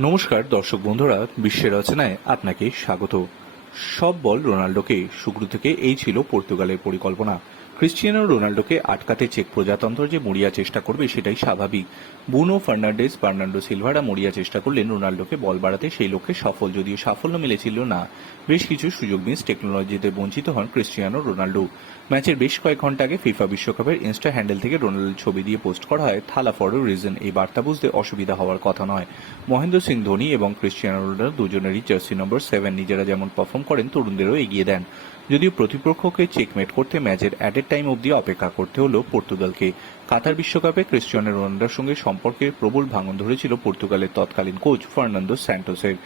নমস্কার, দর্শক বন্ধুরা, বিশ্বের রচনায় আপনাকে স্বাগত। সব বল রোনাল্ডোকে শুক্র থেকে এই ছিল পর্তুগালের পরিকল্পনা। ক্রিশ্চিয়ানো রোনাল্ডোকে আটকাতে চেক প্রজাতন্ত্র যে মরিয়া চেষ্টা করবে সেটাই স্বাভাবিক। বুনো ফার্নান্ডেজ ফার্নান্ডো সিলভারা মরিয়া চেষ্টা করলেন রোনাল্ডোকে বল বাড়াতে, সেই লক্ষ্যে সফল, যদিও সাফল্য মিলেছিল না। বেশ কিছু সুযোগ মিস টেকনোলজিতে বঞ্চিত হন ক্রিশ্চিয়ানো রোনাল্ডো। ম্যাচের বেশ কয়েক ঘণ্টা আগে ফিফা বিশ্বকাপের ইনস্টা হ্যান্ডেল থেকে রোনাল্ডোর ছবি দিয়ে পোস্ট করা হয়, থালা ফর রিজন। এই বার্তা বুঝতে অসুবিধা হওয়ার কথা নয়। মহেন্দ্র সিং ধোনি এবং ক্রিশ্চিয়ানো রোনাল্ডো দুজনেরই জার্সি নম্বর সেভেন নিজেরা যেমন পারফর্ম করেন, তরুণদেরও এগিয়ে দেন। যদিও প্রতিপক্ষকে চেকমেট করতে ম্যাচের অ্যাডেড টাইম অব্দি অপেক্ষা করতে হলো পর্তুগালকে। কাতার বিশ্বকাপে ক্রিশ্চিয়ানো রোনাল্ডোর সঙ্গে সম্পর্কে প্রবল ভাঙন ধরেছিল পর্তুগালের তৎকালীন কোচ ফার্নান্দো স্যান্টোসের।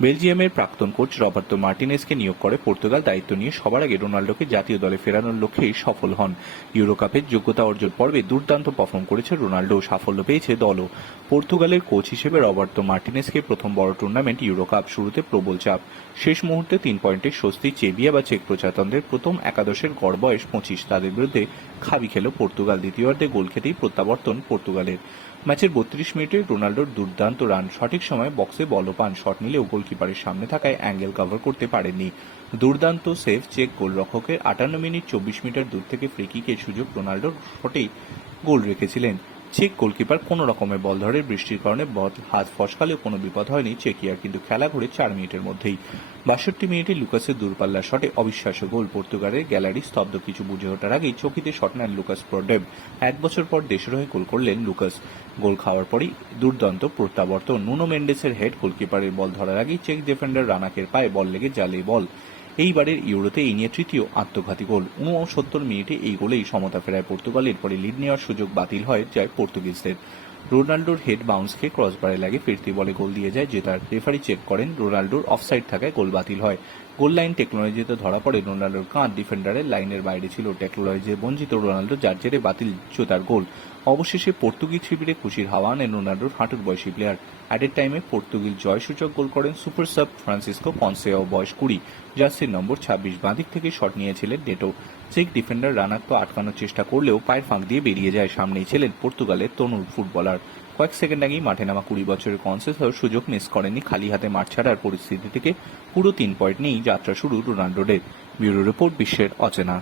বেলজিয়ামের প্রাক্তন কোচ রবার্তো মার্টিনেসকে নিয়োগ করে পর্তুগাল দায়িত্ব নিয়ে সবার আগে রোনাল্ডোকে জাতীয় দলে ফেরানোর লক্ষ্যেই সফল হন। ইউরোকাপের যোগ্যতা অর্জন পর্বে দুর্দান্ত পারফর্ম করেছে রোনাল্ডো সাফল্য পেয়েছে দলও। পর্তুগালের কোচ হিসেবে রবার্তো মার্টিনেসকে প্রথম বড় টুর্নামেন্ট ইউরোকাপ শুরুতে প্রবল চাপ। শেষ মুহূর্তে তিন পয়েন্টের স্বস্তি চেবিয়া বা চেক প্রজাতন্ত্রের প্রথম একাদশের গড় বয়স পঁচিশ। তাদের বিরুদ্ধে খাবি খেল পর্তুগাল। দ্বিতীয়ার্ধে গোল খেতেই প্রত্যাবর্তন পর্তুগালের। ম্যাচের বত্রিশ মিনিটে রোনাল্ডোর দুর্দান্ত রান সঠিক সময়ে বক্সে বল পান। শট নিলেও গোলকিপারের সামনে থাকায় অ্যাঙ্গেল কভার করতে পারেননি। দুর্দান্ত সেভ চেক গোলরক্ষকের আটান্ন মিনিট চব্বিশ মিটার দূর থেকে ফ্রি কিকের সুযোগ রোনাল্ডোর শটেই গোল রেখেছিলেন। চেক গোলকিপার কোনো রকমের বল ধরে, বৃষ্টির কারণে বল হাত ফসকালেও কোনো বিপদ হয়নি চেকিয়ার কিন্তু খেলা ঘুরে চার মিনিটের মধ্যেই। বাষট্টি মিনিটে লুকাসের দূরপাল্লার শটে অবিশ্বাস্য গোল। পর্তুগালের গ্যালারি স্তব্ধ কিছু বুঝে ওঠার আগেই চকিতে শট নেন লুকাস প্রডেব। এক বছর পর দেশের হয়ে গোল করলেন লুকাস। গোল খাওয়ার পরই দুর্দান্ত প্রত্যাবর্তন। নুনো মেন্ডেসের হেড গোলকিপারের বল ধরার আগেই চেক ডিফেন্ডার রানাকের পায়ে বল লেগে জালে বল। এইবারের ইউরোতে এই নিয়ে তৃতীয় আত্মঘাতী গোল। উনসত্তর মিনিটে এই গোলেই সমতা ফেরায় পর্তুগাল। এরপরে লিড নেওয়ার সুযোগ বাতিল হয় যায় পর্তুগিজদের। রোনাল্ডোর হেড বাউন্সকে ক্রসবারে লাগে ফিরতি বলে গোল দিয়ে যায় জেতার রেফারি চেক করেন। রোনাল্ডোর অফসাইড থাকায় গোল বাতিল হয়। গোল লাইন টেকনোলজিতে ধরা পড়ে রোনাল্ডোর কাঁধ ডিফেন্ডারের লাইনের বাইরে ছিল টেকনোলজিতে বঞ্চিত রোনাল্ডো যার জেরে বাতিল জোতার গোল অবশেষে পর্তুগিজ শিবিরে খুশির হাওয়া আনেন রোনাল্ডোর হাঁটুর বয়সী প্লেয়ার অ্যাডের টাইমে পর্তুগিজ জয়সূচক গোল করেন সুপার সাব ফ্রান্সিসকো কনসেও বয়স কুড়ি জার্সির নম্বর ছাব্বিশ বাঁদিক থেকে শট নিয়েছিলেন ডেটো চেক ডিফেন্ডার রানাককে আটকানোর চেষ্টা করলেও পায়ের ফাঁক দিয়ে বেরিয়ে যায়, সামনেই ছিলেন পর্তুগালের তরুণ ফুটবলার কয়েক সেকেন্ড আগেই মাঠে নামা কুড়ি বছরের কনসেসর সুযোগ মিস করেনি খালি হাতে মাঠ ছাড়ার পরিস্থিতি থেকে পুরো তিন পয়েন্ট নিয়েই যাত্রা শুরু রোনাল্ডোদের। ব্যুরো রিপোর্ট বিশ্বের অচেনা।